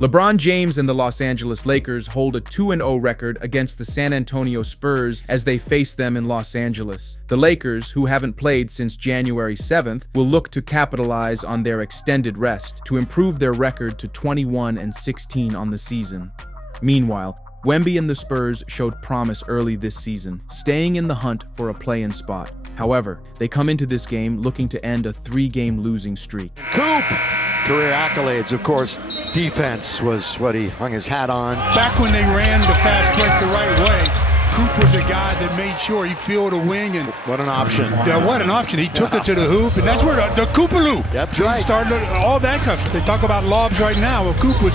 LeBron James and the Los Angeles Lakers hold a 2-0 record against the San Antonio Spurs as they face them in Los Angeles. The Lakers, who haven't played since January 7th, will look to capitalize on their extended rest to improve their record to 21-16 on the season. Meanwhile, Wemby and the Spurs showed promise early this season, staying in the hunt for a play-in spot. However, they come into this game looking to end a 3-game losing streak. Coop! Career accolades, of course. Defense was what he hung his hat on. Back when they ran the fast break the right way, Coop was the guy that made sure he filled a wing. And what an option. Yeah, what an option. He took it to the hoop, and that's where the Koopaloo. That's right. Started all that stuff. They talk about lobs right now. Well, Coop was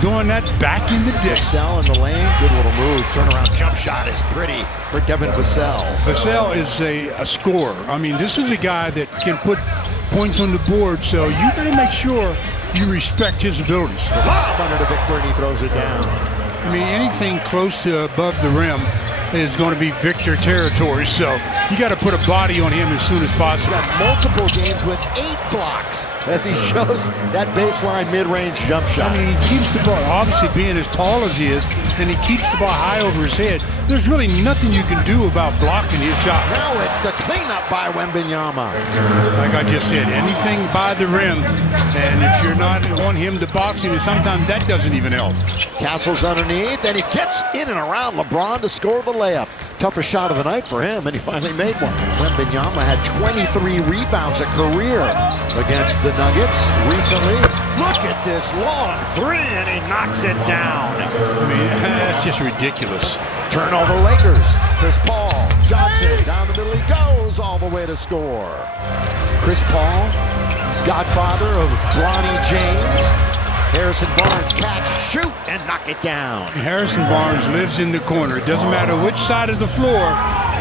doing that back in the dish. Vassell in the lane, good little move. Turnaround jump shot is pretty for Devin Vassell. Vassell is a scorer. I mean, this is a guy that can put points on the board, so you got to make sure you respect his abilities. Lob under the Victor, and he throws it down. I mean, anything close to above the rim is going to be Victor territory, so you got to put a body on him as soon as possible. He's got multiple games with 8 blocks as he shows that baseline mid-range jump shot. I mean, he keeps the ball, obviously being as tall as he is, and he keeps the ball high over his head. There's really nothing you can do about blocking his shot. Now it's the cleanup by Wembanyama. Like I just said, anything by the rim, and if you're not on him to box him, that doesn't even help. Castle's underneath, and he gets in and around LeBron to score the layup. Toughest shot of the night for him, and he finally made one. Wembanyama had 23 rebounds a career against the Nuggets recently. Look at this long three, and he knocks it down. I mean, that's just ridiculous. Turnover Lakers. Chris Paul, Johnson, down the middle he goes, all the way to score. Chris Paul, godfather of Bronny James. Harrison Barnes catch, shoot, and knock it down. Harrison Barnes lives in the corner. It doesn't matter which side of the floor,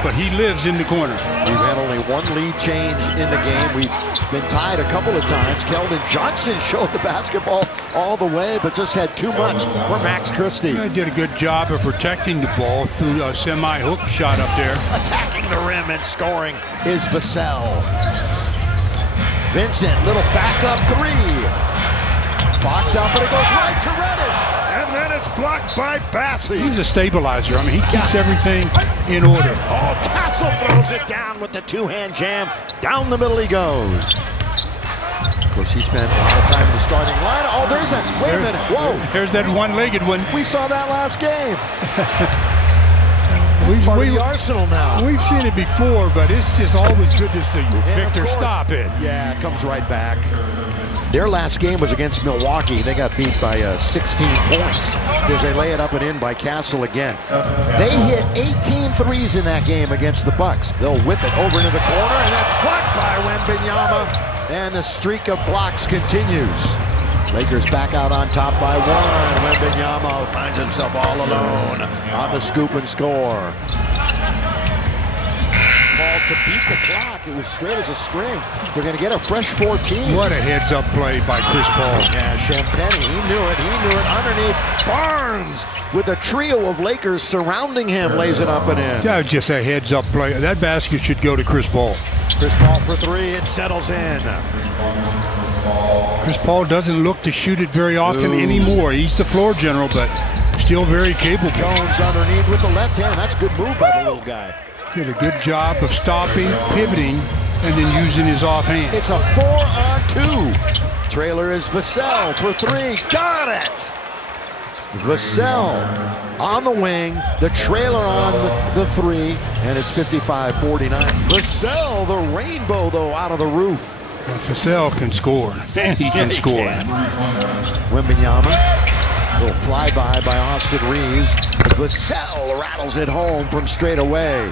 but he lives in the corner. We've had only one lead change in the game. We've been tied a couple of times. Keldon Johnson showed the basketball all the way, but just had too much for Max Christie. He did a good job of protecting the ball through a semi-hook shot up there. Attacking the rim and scoring is Vassell. Vincent, little backup three. Box out, but it goes right to Reddish. And then it's blocked by Bassey. He's a stabilizer. I mean, he keeps everything in order. Oh, Castle throws it down with the two-hand jam. Down the middle he goes. Of course, he spent a lot of time in the starting line. Oh, there's that. Wait a minute. Whoa. There's that one-legged one. We saw that last game. It's part of the arsenal now. We've seen it before, but it's just always good to see you. Victor, stop it. Yeah, it comes right back. Their last game was against Milwaukee. They got beat by 16 points as they lay it up and in by Castle again. They hit 18 threes in that game against the Bucks. They'll whip it over into the corner, and that's blocked by Wembanyama. And the streak of blocks continues. Lakers back out on top by 1. Wembanyama finds himself all alone on the scoop and score. To beat the clock, it was straight as a string. They're going to get a fresh 14. What a heads-up play by Chris Paul. Yeah, Champagny, he knew it underneath. Barnes, with a trio of Lakers surrounding him, lays it up and in. That was just a heads-up play. That basket should go to Chris Paul. Chris Paul for 3, it settles in. Chris Paul doesn't look to shoot it very often anymore. He's the floor general, but still very capable. Jones underneath with the left hand. That's a good move by the little guy. Did a good job of stopping, pivoting, and then using his offhand. It's a 4-on-2. Trailer is Vassell for 3. Got it! Vassell on the wing, the trailer on the 3, and it's 55-49. Vassell, the rainbow, though, out of the roof. Vassell can score, and he can score. Wembanyama. Little flyby by Austin Reeves. Vassell rattles it home from straight away.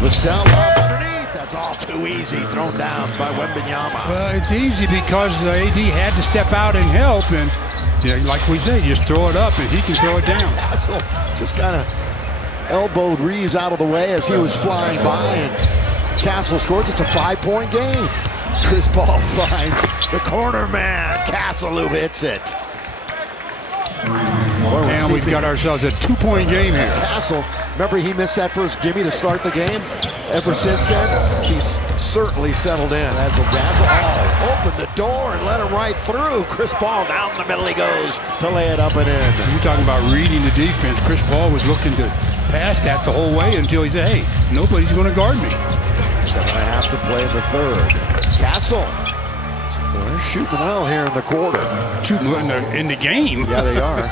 Vassell up underneath. That's all too easy. Thrown down by Wembanyama. Well, it's easy because the AD had to step out and help. And like we say, just throw it up and he can throw it down. Castle just kind of elbowed Reeves out of the way as he was flying by. And Castle scores. It's a 5-point game. Chris Paul finds the corner man, Castle, who hits it. And we've got ourselves a 2-point game here. Castle, remember he missed that first gimme to start the game? Ever since then, he's certainly settled in. As Dazzle opened the door and let him right through. Chris Paul down the middle he goes to lay it up and in. You're talking about reading the defense. Chris Paul was looking to pass that the whole way until he said, hey, nobody's going to guard me. 7.5 to play in the third. Castle. Well, they're shooting well here in the quarter. Shooting in the game. Yeah, they are.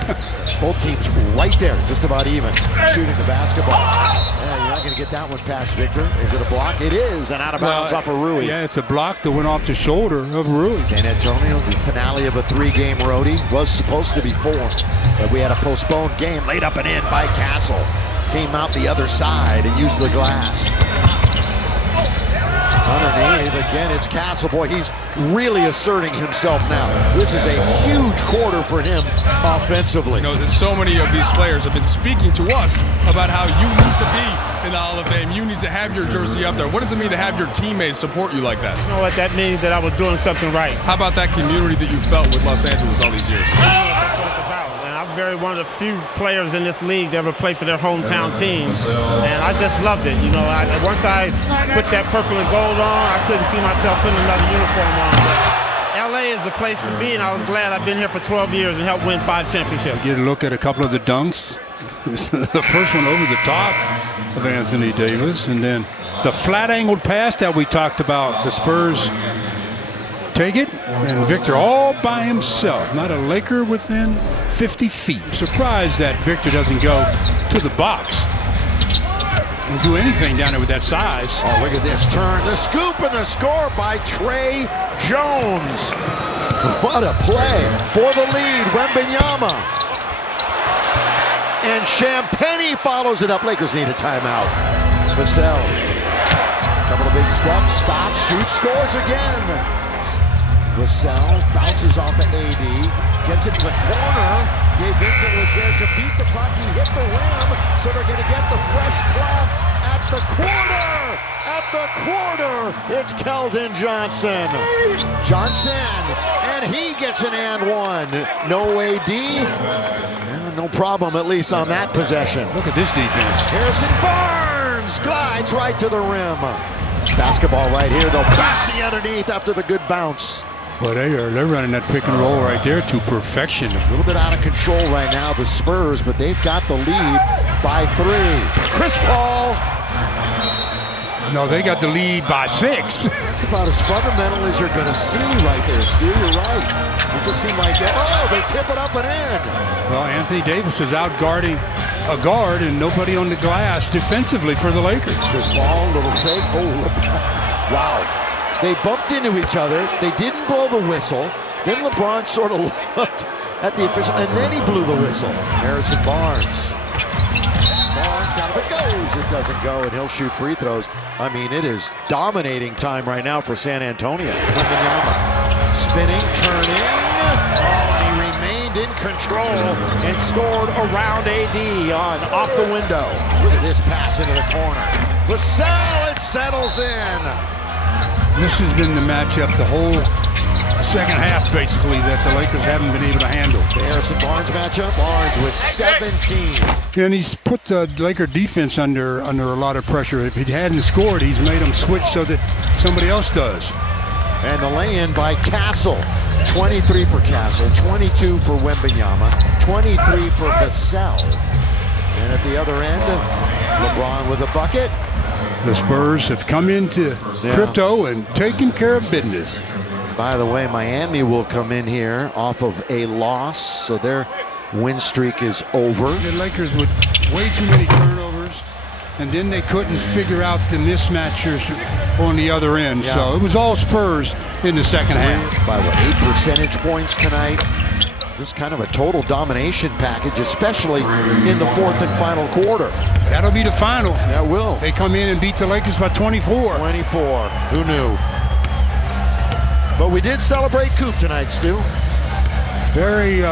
Both teams right there, just about even. Shooting the basketball. Yeah, you're not going to get that one past Victor. Is it a block? It is, and out of bounds off of Rui. Yeah, it's a block that went off the shoulder of Rui. San Antonio, the finale of a 3-game roadie, was supposed to be 4, but we had a postponed game laid up and in by Castle. Came out the other side and used the glass. Underneath, again, it's Castle. Boy, he's really asserting himself now. This is a huge quarter for him offensively. You know, that so many of these players have been speaking to us about how you need to be in the Hall of Fame. You need to have your jersey up there. What does it mean to have your teammates support you like that? You know what, that means that I was doing something right. How about that community that you felt with Los Angeles all these years? That's what it's about. And I'm one of the few players in this league that ever played for their hometown team. And I just loved it. You know, once I put that purple and gold on, I couldn't see myself putting another uniform on. But LA is the place to be, and I was glad I've been here for 12 years and helped win 5 championships. Get a look at a couple of the dunks. The first one over the top of Anthony Davis, and then the flat-angled pass that we talked about. The Spurs take it, and Victor all by himself, not a Laker within 50 feet. Surprised that Victor doesn't go to the box and do anything down there with that size. Oh, look at this turn. The scoop and the score by Trey Jones. What a play for the lead, Wembanyama. And Champagnie follows it up. Lakers need a timeout. Vassell. Couple of big steps, stops, shoots, scores again. Vassell bounces off of AD, gets it to the corner. Gabe Vincent was there to beat the clock. He hit the rim, so they're going to get the fresh clock at the quarter. At the quarter, it's Keldon Johnson. And he gets an and one. No AD. Yeah, no problem, at least on that possession. Look at this defense. Harrison Barnes glides right to the rim. Basketball right here. They'll pass the underneath after the good bounce. Well, they're running that pick and roll right there to perfection. A little bit out of control right now, the Spurs, but they've got the lead by 3. Chris Paul. No, they got the lead by 6. It's about as fundamental as you're going to see right there, Stu. You're right. It just seemed like that. Oh, they tip it up and in. Well, Anthony Davis is out guarding a guard and nobody on the glass defensively for the Lakers. Chris Paul, little fake. Oh, wow. They bumped into each other. They didn't blow the whistle. Then LeBron sort of looked at the official, and then he blew the whistle. Harrison Barnes. Barnes got it. It goes. It doesn't go, and he'll shoot free throws. I mean, it is dominating time right now for San Antonio. Wembanyama spinning, turning. Oh, and he remained in control and scored around AD off the window. Look at this pass into the corner. Vassell, it settles in. This has been the matchup the whole second half, basically, that the Lakers haven't been able to handle. The Harrison Barnes matchup. Barnes with 17. And he's put the Laker defense under a lot of pressure. If he hadn't scored, he's made them switch so that somebody else does. And the lay-in by Castle. 23 for Castle, 22 for Wembanyama, 23 for Vassell. And at the other end, LeBron with a bucket. The Spurs have come into crypto and taken care of business. By the way, Miami will come in here off of a loss, so their win streak is over. The Lakers with way too many turnovers, and then they couldn't figure out the mismatchers on the other end. Yeah. So it was all Spurs in the second half. By what, 8 percentage points tonight? Just kind of a total domination package, especially in the fourth and final quarter. That'll be the final. That will. They come in and beat the Lakers by 24. 24. Who knew? But we did celebrate Coop tonight, Stu. Very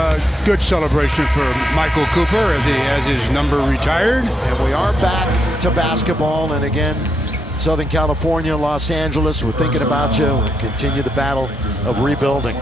good celebration for Michael Cooper as he has his number retired. And we are back to basketball. And again, Southern California, Los Angeles, we're thinking about you. We'll continue the battle of rebuilding.